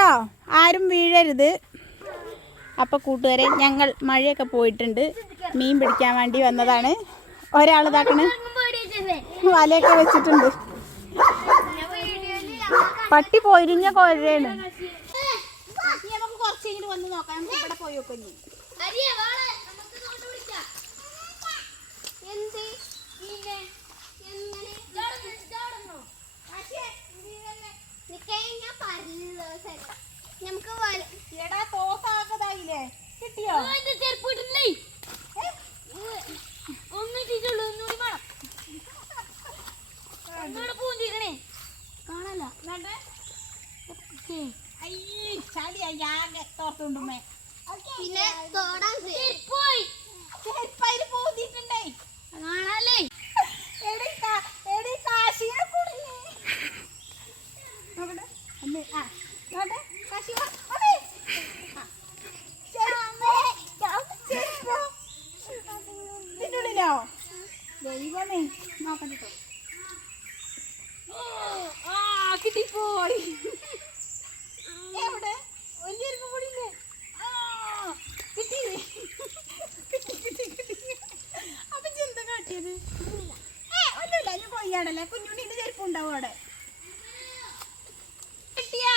കേട്ടോ? ആരും വീഴരുത്. അപ്പൊ കൂട്ടുകാരെ ഞങ്ങൾ മഴയൊക്കെ പോയിട്ടുണ്ട്. മീൻ പിടിക്കാൻ വേണ്ടി വന്നതാണ്. ഒരാൾ ഇതാക്കണ് വലയൊക്കെ വെച്ചിട്ടുണ്ട്. പട്ടി പൊരിഞ്ഞ കൊരയാണ് നമുക്ക് കുറച്ച് വന്ന് നോക്കാം. നമുക്ക് ഇവിടെ പോയി നോക്കാം നമുക്ക് എടാ തോസാകതായില്ലേ കിട്ടിയോ? ചെരുപ്പിട്ടില്ലേ ഒന്നിട്ടുള്ളൂ ഒന്നുകൂടി വേണം. ഒന്നുകൂടെ പൂന്തിക്കണേ കാണാല? അയ്യേ ചളിയായി ആകെ തോർത്തുണ്ടുമേ പിന്നെ പോയി. ചെരുപ്പയിൽ പൂതിട്ടുണ്ടേ കാണാല്ലേ എടി കാ- എടി കാശിയെ കുടുങ്ങി. നോക്കട്ടെ. അമ്മേ, ആ, നോക്കട്ടെ. കാശി വാ, അമ്മേ. ആ. ചെരുപ്പ്. ചെരുപ്പ്. ഇതിന്റെ ഉള്ളിലോ? ദൈവമേ നോക്കട്ടെ ട്ടോ. ആ കിട്ടിപ്പോയി. എവിടെ? വലിയ ചെരുപ്പ് കൂടി ഇല്ലേ? ആ, കിട്ടി. കിട്ടി കിട്ടി കിട്ടി. അപ്പൊ എന്താ കാട്ടിയത്? ഏ ഒന്നുമില്ല ഞാൻ പോയാണല്ലേ കുഞ്ഞുണ്ണിന്റെ ചെരുപ്പ് ഉണ്ടാവും അവിടെ. കിട്ടിയാ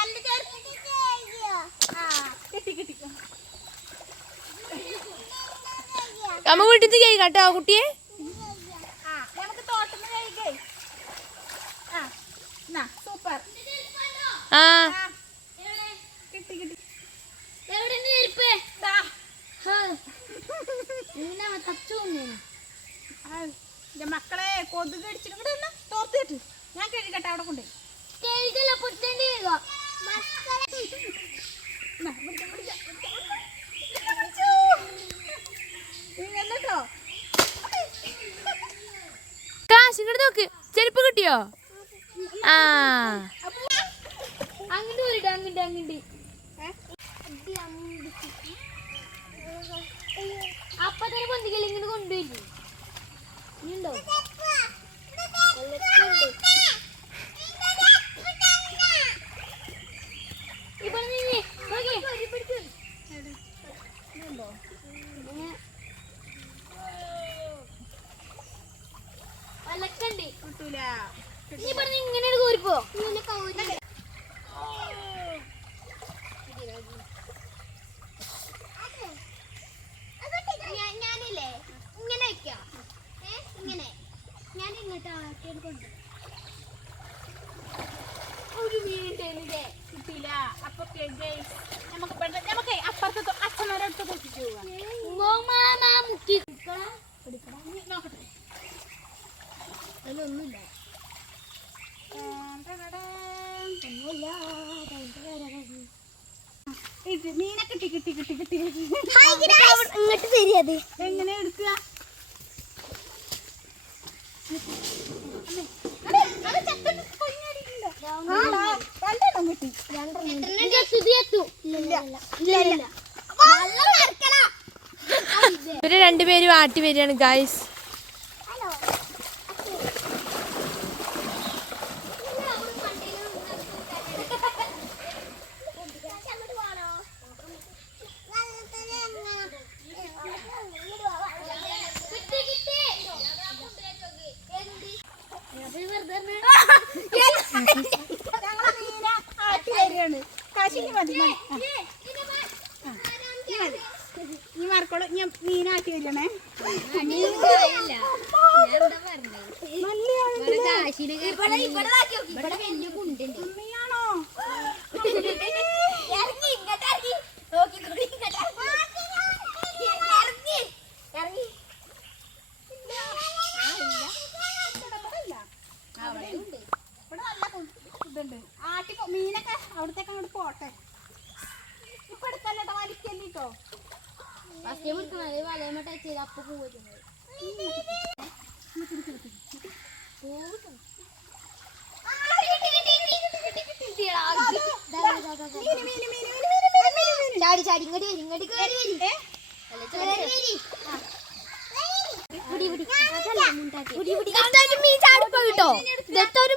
അല്ല ചെരുപ്പ് ആ കിട്ടി കിട്ടി അമ്മ വീട്ടിൽ നിന്ന് കേട്ടോ കുട്ടിയെ? ആ നമുക്ക് തോട്ടന്ന് കഴിക്കേ ആ എന്നാ സൂപ്പർ. ആ. ആ കിട്ടി കിട്ടി. എവിടെ ചെരുപ്പ് ദാ. ഇങ്ങനെ തച്ചു കൊണ്ടേനു ആ, മക്കളെ കൊതുക് അടിച്ചിട്ട് തോർത്തിട്ട് ഞാൻ കഴുകട്ടെ അവിടെ കൊണ്ട് മക്കളെ കാശ് ഇങ്ങോട്ട് നോക്ക്. ചെരുപ്പ് കിട്ടിയോ? ആ. അങ്ങോട്ട് വരിട്ട് അങ്ങോട്ട് അങ്ങോട്ട് അപ്പൊ തന്നെ പൊന്തിക്കൽ ഇങ്ങോട്ട് കൊണ്ടുവരും ഇനിയുണ്ടോ? ഇവിടെ നിന്ന് നോക്കിയേ. ഇങ്ങനെ വലക്കണ്ട് കിട്ടൂല നീ പറഞ്ഞ ഇങ്ങനെ കോരിപ്പോ ഞാനില്ലേ? ഇങ്ങനെ വെക്കാം. ഇങ്ങനെ. ഞാൻ ഇങ്ങോട്ട് ആക്കിയെടുക്കൊണ്ട് ഒരു വീണ്ടല്ലേ കിട്ടിയില്ല. അപ്പൊ guys, നമുക്ക് ഇവിടെ നമുക്ക് അപ്പുറത്തെ അച്ഛന്മാരെ അടുത്ത് നോക്കിട്ട് പോവാം മുക്കി നീ നോക്കട്ടെ അതിലൊന്നുമില്ല മീനെ കിട്ടി കിട്ടി കിട്ടി കിട്ടി ഇങ്ങോട്ട് തരിയത് എങ്ങനെ എടുക്കുക? രണ്ടെണ്ണം കിട്ടി ഇവർ രണ്ടുപേരും ആട്ടി വരികയാണ് ഗായ്സ് ഞങ്ങളെ മീനെ ആട്ടി വരികയാണ് കാശിനി മതി മതി ആ, ഇനി മതി നീ മാർക്കോളൂ ഞാൻ മീനാട്ടി വരികയാണേ ഇവിടെ വലിയ കുണ്ടുണ്ട് അമ്മയാണോ ഇറങ്ങി ഇങ്ങോട്ട് ഇറങ്ങി നോക്കി നോക്കി ഇങ്ങോട്ട് ഇറങ്ങി ഇറങ്ങി മറക്കോളൂ നല്ല മീനാക്കി വരണേ ആട്ടി പോ- മീനൊക്കെ അവിടത്തേക്ക് അങ്ങോട്ട് പോട്ടെ. ഇപ്പൊ എടുക്കല്ലോ വലിക്കല്ലോ ഫസ്റ്റ് വിളിക്കണത് വലയമ്മ ടച്ച് ചെയ്ത് അപ്പൊ പോവുന്നത് ചാടി ചാടി ഇങ്ങോട്ട് വരും ഇങ്ങോട്ട് കയറി വരി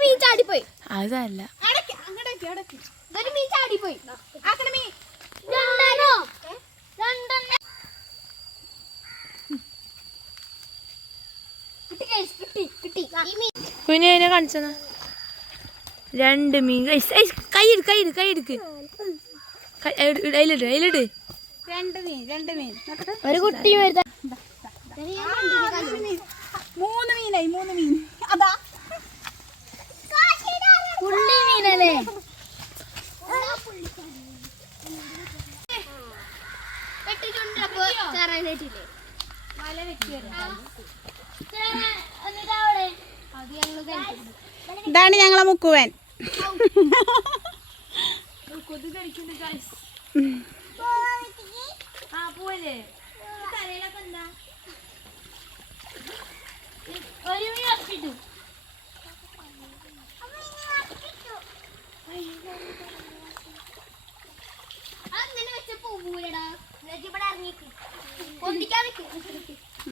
മീൻ ചാടിപ്പോയി അതല്ല അടയ്ക്ക് അങ്ങടയ്ക്ക് അടയ്ക്ക് ഇതൊരു മീൻ. ചാടിപ്പോയി ആക്കണ മീ രണ്ടെണ്ണോ രണ്ടെണ്ണം കിട്ടി കുഞ്ഞു അതിനെ കാണിച്ചെന്നാ. രണ്ട് മീൻ. കൈയെടു കൈയെടു കൈയെടുക്ക്. അതിലിട് അതിലിട് രണ്ട് മീൻ രണ്ട് മീൻ. നോക്കട്ടെ. ഒരു കുട്ടി. മൂന്ന് മീനായി മൂന്ന് മീൻ. അതാ. പുള്ളി മീനല്ലേ? ചേറാനായിട്ടില്ലേ വല എന്നിട്ട് ഇതാണ് ഞങ്ങളെ മുക്കുവൻ.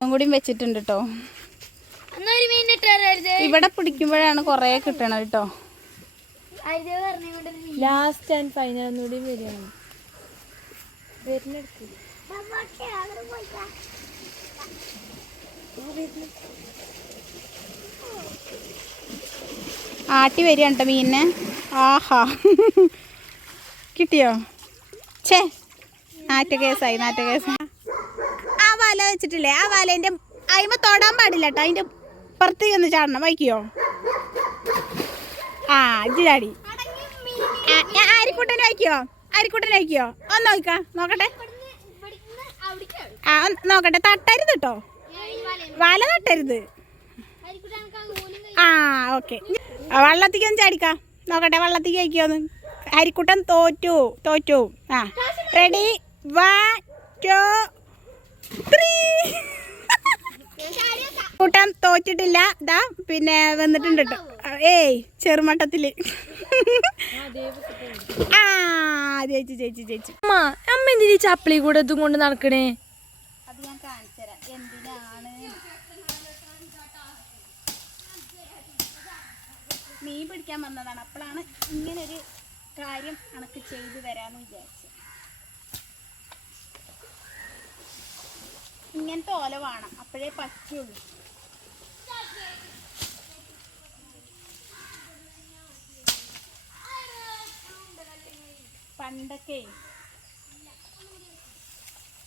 കൂടിയും വെച്ചിട്ടുണ്ട് കേട്ടോ എന്നാ ഒരു മീൻ ഇട്ടരുത് ഇവിടെ പിടിക്കുമ്പോഴാണ് കൊറേ കിട്ടണത് കേട്ടോ ലാസ്റ്റ് ആൻഡ് ഫൈനൽ ഒന്നുകൂടി വരികയാണ് വരുന്നെടുക്ക്. ആട്ടി വരികയാണ് കേട്ടോ മീനെ ആഹാ. കിട്ടിയോ? ഛേ. നാറ്റ കേസായി നാറ്റ കേസായി ആ വല വെച്ചിട്ടില്ലേ? ആ വലേന്റെ അയിമ തൊടാൻ പാടില്ല കേട്ടോ അതിന്റെ പുറത്തേക്ക് ഒന്ന് ചാടണം. വയ്ക്കോ ആ ഇജ്ജ് ചാടി. ഞാൻ ആരിക്കുട്ടനെ വയ്ക്കോ ആരിക്കുട്ടനെ വയ്ക്കോ ഒന്ന് നോക്കാം നോക്കട്ടെ. ആ ഒന്ന് നോക്കട്ടെ. തട്ടരുത് കേട്ടോ വല തട്ടരുത്. ആ ഓക്കെ. വള്ളത്തേക്ക് ഒന്ന് ചാടിക്കാം. നോക്കട്ടെ വള്ളത്തേക്ക് വയ്ക്കോന്ന് അരിക്കുട്ടൻ തോറ്റു തോറ്റു. ആ റെഡി. വൺ ടു ത്രീ കൂട്ടം തോറ്റിട്ടില്ല. ഇതാ പിന്നെ വന്നിട്ടുണ്ട് കേട്ടോ ഏയ് ചെറുമട്ടത്തിൽ. ആ ചേച്ചി ചേച്ചി ജയിച്ചു. അമ്മ അമ്മ എന്തിനീ ചപ്പിളി കൂടെ ഇതും കൊണ്ട് നടക്കണേ? അത് ഞാൻ കാണിച്ചു തരാം. എന്തിനാണ്? മീൻ പിടിക്കാൻ വന്നതാണ്. അപ്പോഴാണ് ഇങ്ങനൊരു കാര്യം അനക്ക് ചെയ്തു തരാന്ന് വിചാരിച്ചത്. ഇങ്ങനത്തെ ഓല വേണം. അപ്പോഴേ പറ്റുള്ളൂ. പണ്ടൊക്കെ.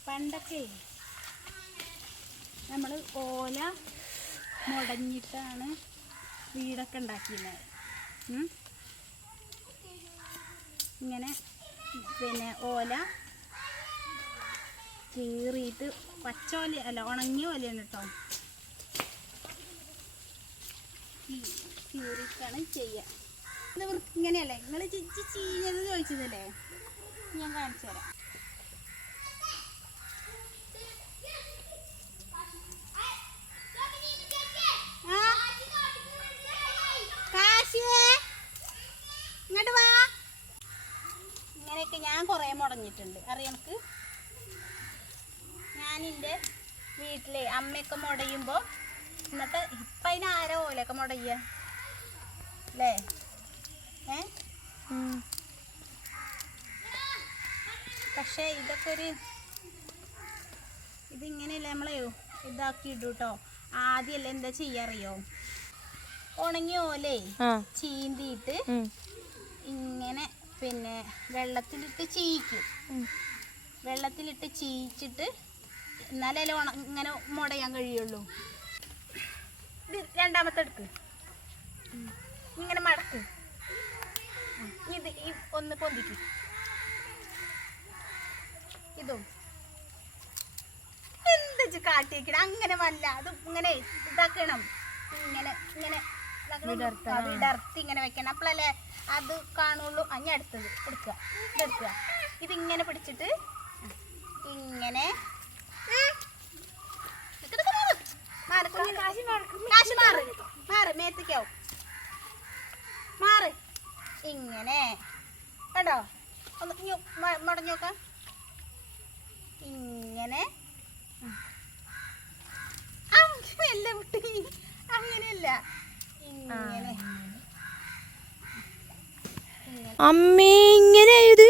പണ്ടൊക്കെ. നമ്മൾ ഓല മുടഞ്ഞിട്ടാണ് വീടൊക്കെ ഉണ്ടാക്കിയിരുന്നത് ഇങ്ങനെ പിന്നെ ഓല കീറിയിട്ട് പച്ച ഓല അല്ല ഉണങ്ങിയ ഓലയാണ് കേട്ടോ കീറിയിട്ടാണ് ചെയ്യുക ഇങ്ങനെയല്ലേ നിങ്ങൾ ചീഞ്ഞത് ചോദിച്ചതല്ലേ? ഞാൻ കാണിച്ചു തരാം. ഇങ്ങോട്ട് വാ. ഇങ്ങനെയൊക്കെ ഞാൻ കുറേ മുടങ്ങിയിട്ടുണ്ട്. അറിയണക്ക് ഞാൻ എന്റെ വീട്ടിലെ അമ്മയൊക്കെ മുടയുമ്പോൾ ഇന്നത്തെ ഇപ്പം അതിനാരോ ഓലൊക്കെ മുടയ്യ? അല്ലേ? ഏ? പക്ഷേ ഇതൊക്കെ ഒരു ഇതിങ്ങനെയല്ല നമ്മളെ ഇതാക്കി ഇടും കേട്ടോ ആദ്യമല്ലേ എന്താ ചെയ്യാറിയോ? ഉണങ്ങിയ ഓലേ ചീന്തിയിട്ട് ഇങ്ങനെ പിന്നെ വെള്ളത്തിലിട്ട് ചീയിക്കും. വെള്ളത്തിലിട്ട് ചീയിച്ചിട്ട് എന്നാലേ ഉണ ഇങ്ങനെ മുടയാൻ കഴിയുള്ളൂ. ഇത് രണ്ടാമത്തെ എടുക്ക്. ഇങ്ങനെ മടക്ക്. ഇത് ഈ ഒന്ന് പൊന്തിക്ക്. ഇതും. എന്താ കാട്ടിയേക്കണം? അങ്ങനെ വല്ല അത് ഇങ്ങനെ ഇതാക്കണം. ഇങ്ങനെ ഇങ്ങനെ വിടർത്തി ഇങ്ങനെ വെക്കണം. അപ്പോഴല്ലേ അത് കാണുള്ളൂ. അഞ്ഞ അടുത്തത് എടുക്കുക. ഇതെടുക്കുക. ഇതിങ്ങനെ പിടിച്ചിട്ട് ഇങ്ങനെ. നിക്ക് നിക്ക് നിക്ക്. കാശ് മാറ്. മാറ്. മേത്തേക്കാവും മാറ്. ഇങ്ങനെ. കേട്ടോ ഒന്ന് ഇങ്ങ് ഇങ്ങനെ. അങ്ങനെയല്ല കുട്ടി. അങ്ങനെയല്ല. ഇങ്ങനെ. അമ്മി ഇങ്ങനെ ഇത്?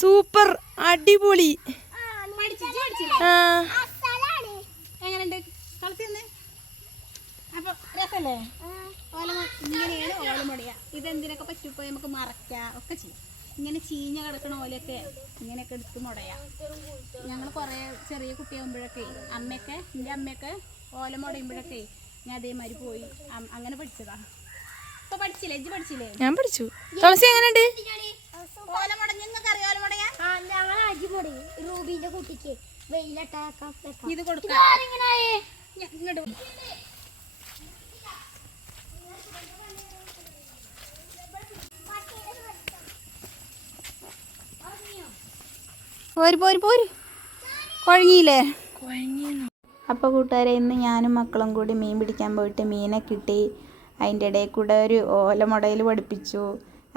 സൂപ്പർ അടിപൊളി. ആ രസല്ലേ? ഇങ്ങനെയാണ് ഇതെന്തിനൊക്കെ പറ്റിപ്പോ നമുക്ക് മറക്കാം. ഒക്കെ ചെയ്യാം. ഇങ്ങനെ ചീഞ്ഞ കിടക്കണ പോലെയൊക്കെ ഇങ്ങനെയൊക്കെ എടുത്ത് മുടയാം. ഞങ്ങൾ കുറേ ചെറിയ കുട്ടിയാകുമ്പോഴൊക്കെ അമ്മയൊക്കെ എന്റെ അമ്മയൊക്കെ ഓല മുടയുമ്പോഴൊക്കെ ഞാൻ അതേമാതിരി പോയി അങ്ങനെ പഠിച്ചതാ. ഇപ്പൊ പഠിച്ചില്ലേ? ഇജ്ജ് പഠിച്ചില്ലേ? ഞാൻ പഠിച്ചു. തുളസി എങ്ങനെയുണ്ട്? ഓല മുട നിങ്ങൾക്ക് അറിയാം ഓല മുടയാ ഞങ്ങൾ അടിപൊളി റൂബിന്റെ കുട്ടിക്ക് വെയിലട്ടാക്കാം ഇത് കൊടുക്കാം ഇങ്ങനെ ഞ- ഇങ്ങോട്ട് വാ. പോര് പോര് പോര്. കുഴങ്ങിയില്ലേ? അപ്പോൾ കൂട്ടുകാരെ ഇന്ന് ഞാനും മക്കളും കൂടി മീൻ പിടിക്കാൻ പോയിട്ട് മീനെ കിട്ടി. അതിന്റെ ഇടയിൽ കൂടെ ഒരു ഓല മുടയിൽ പഠിപ്പിച്ചു.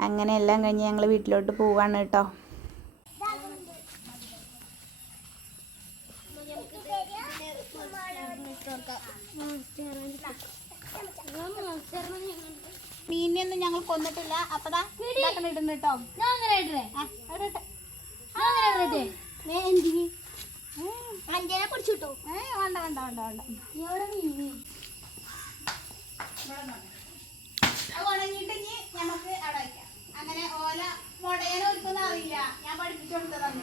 അങ്ങനെ എല്ലാം കഴിഞ്ഞ് ഞങ്ങൾ വീട്ടിലോട്ട് പോവാണ് കേട്ടോ. മീനൊന്നും ഞങ്ങൾ കൊന്നിട്ടില്ല. അപ്പതാ ഇടുന്നു കേട്ടോ. ഞാൻ അങ്ങനെ ഇടേ അഞ്ചനെ പിടിച്ചിട്ടോ ഏ, വേണ്ട വേണ്ട വേണ്ട വേണ്ട. എവിടെ മീന് അത് ഉണങ്ങിയിട്ട് ഇനി നമുക്ക് അവിടെ വയ്ക്കാം അങ്ങനെ ഓല മുടയാനൊരുക്കൊന്നും അറിയില്ല. ഞാൻ പഠിപ്പിച്ചു കൊടുത്തതാണ്.